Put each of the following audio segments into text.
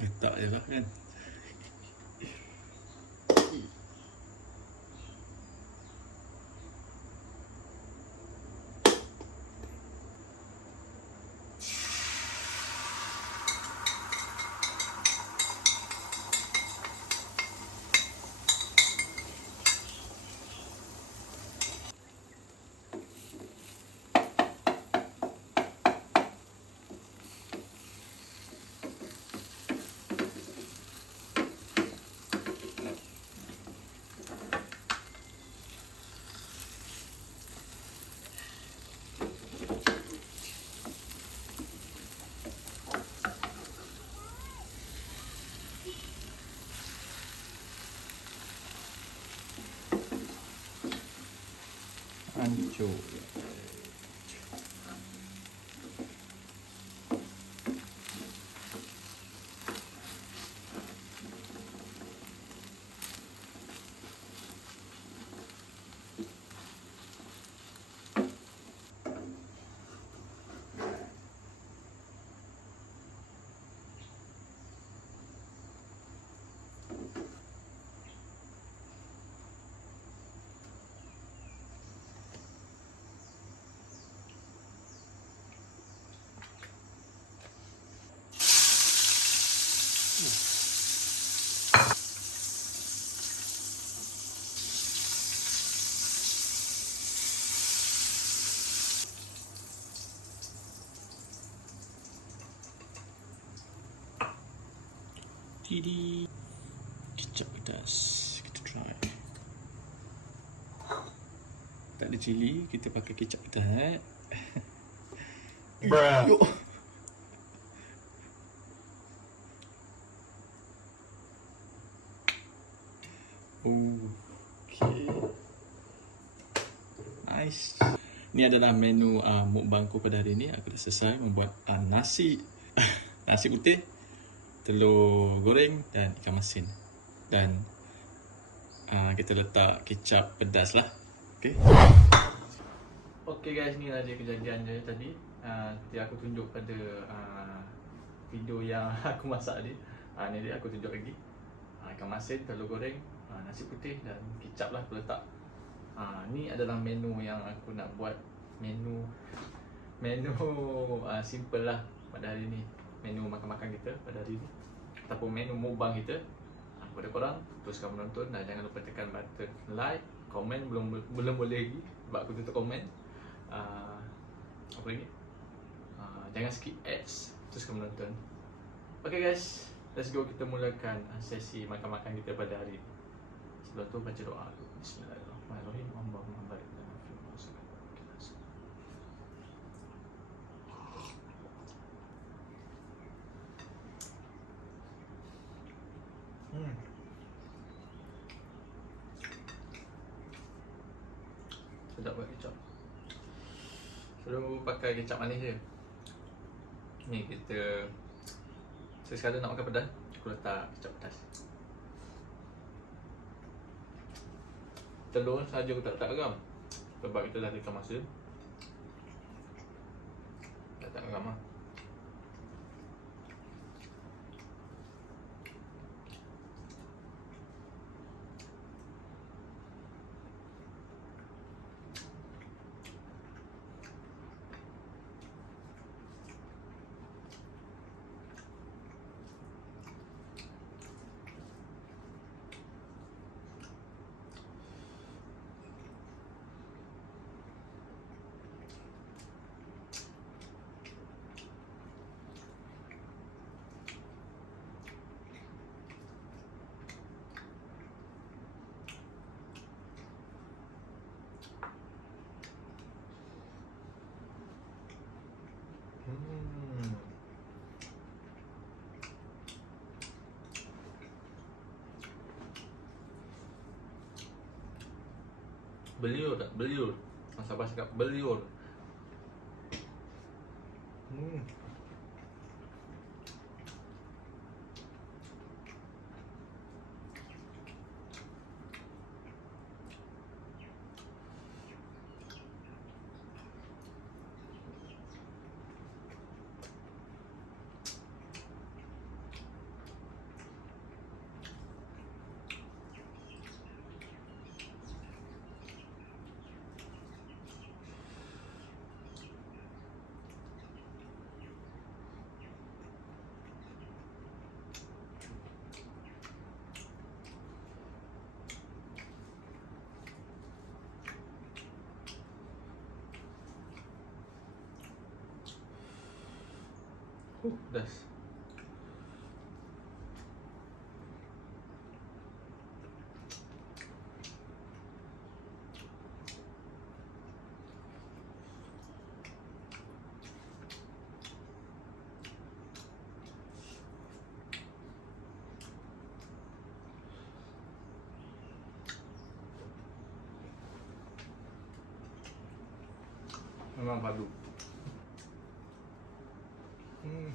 Letak je lah 就。Tidi. Kicap pedas. Kita try. Tak ada cili, kita pakai kicap pedas eh. Bruh. Okay. Nice. Ni adalah menu uh, mukbangku pada hari ini. Aku dah selesai membuat uh, nasi nasi putih, telur goreng dan ikan masin. Dan uh, kita letak kicap pedas lah. Okay. Okay guys, ni lah dia kejadian je tadi. Uh, nanti aku tunjuk pada uh, video yang aku masak tadi. Uh, ni dia aku tunjuk lagi. Uh, ikan masin, telur goreng, uh, nasi putih dan kicap lah aku letak. Uh, ni adalah menu yang aku nak buat menu menu uh, simple lah pada hari ni. Menu makan-makan kita pada hari ni. Ataupun menu mukbang kita. Uh, kepada korang, teruskan menonton dan jangan lupa tekan button like, komen belum belum boleh lagi sebab aku tutup komen. Uh, apa lagi? Uh, jangan skip ads teruskan menonton. Okay guys, let's go kita mulakan sesi makan-makan kita pada hari ini. Sebelum tu baca doa dulu. Bismillahirrahmanirrahim. Allahumma barik lana fi ma. Hmm. Sedap buat kecap. Selalu pakai kecap manis je. Ni kita Sekali nak makan pedas Aku letak kecap pedas Telur saja aku tak letak garam Sebab kita dah tekan masa. Tak letak garam lah Hmm. Beliur tak? Beliur. Orang Sabah cakap beliur. Hmm. Huh, das. Memang padu. Hmm.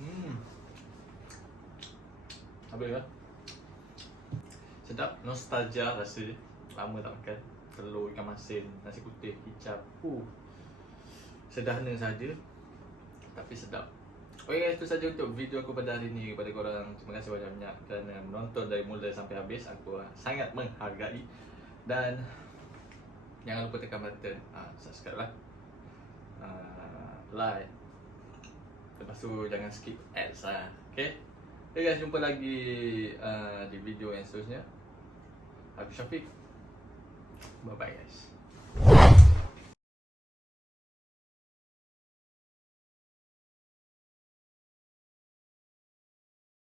Hmm. Habis lah. Sedap, nostalgia rasa. Lama tak makan. Telur ikan masin, nasi putih, kicap. Uh. Sederhana saja. Tapi sedap. Okay guys, itu saja untuk video aku pada hari ini kepada korang. Terima kasih banyak-banyak kerana menonton dari mula sampai habis. Aku sangat menghargai. Dan jangan lupa tekan button uh, subscribe lah. Uh, like. Lepas tu jangan skip ads lah. Okay? Okay guys, jumpa lagi uh, di video yang seterusnya. Aku Syafiq. Bye-bye guys.